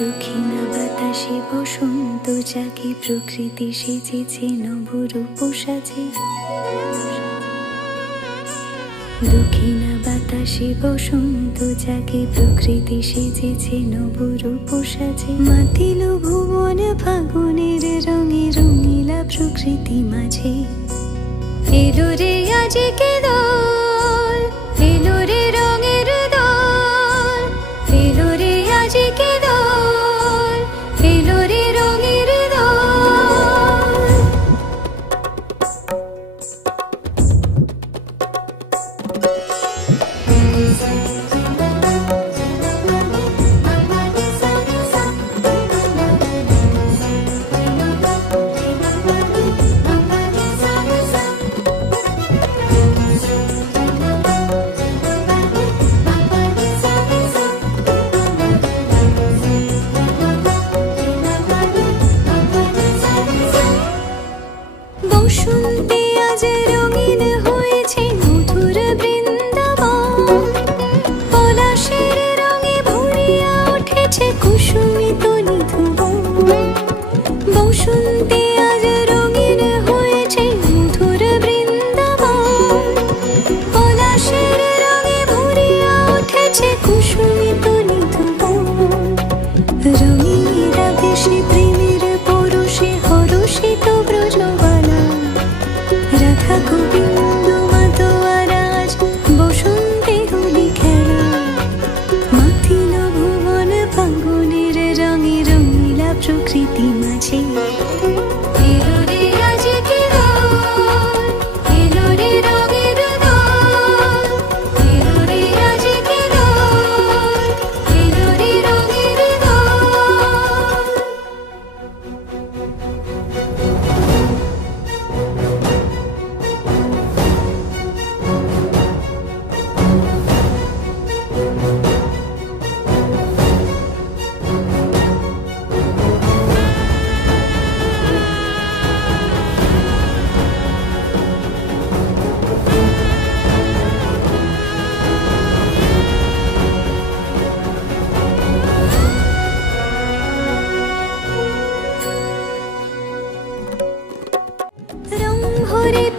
দক্ষিণা বাতাসে বসন্ত যাকে প্রকৃতি সেজেছে নবরূপ সাজে দক্ষিণা বাতাসে বসন্ত যাকে প্রকৃতি সেজেছে নবরূপ সাজে মাতিল ভুবন ফাগুনের রঙে রঙিলা প্রকৃতি মাঝে এলো রে আজকে Thank you.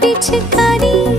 পিছকারি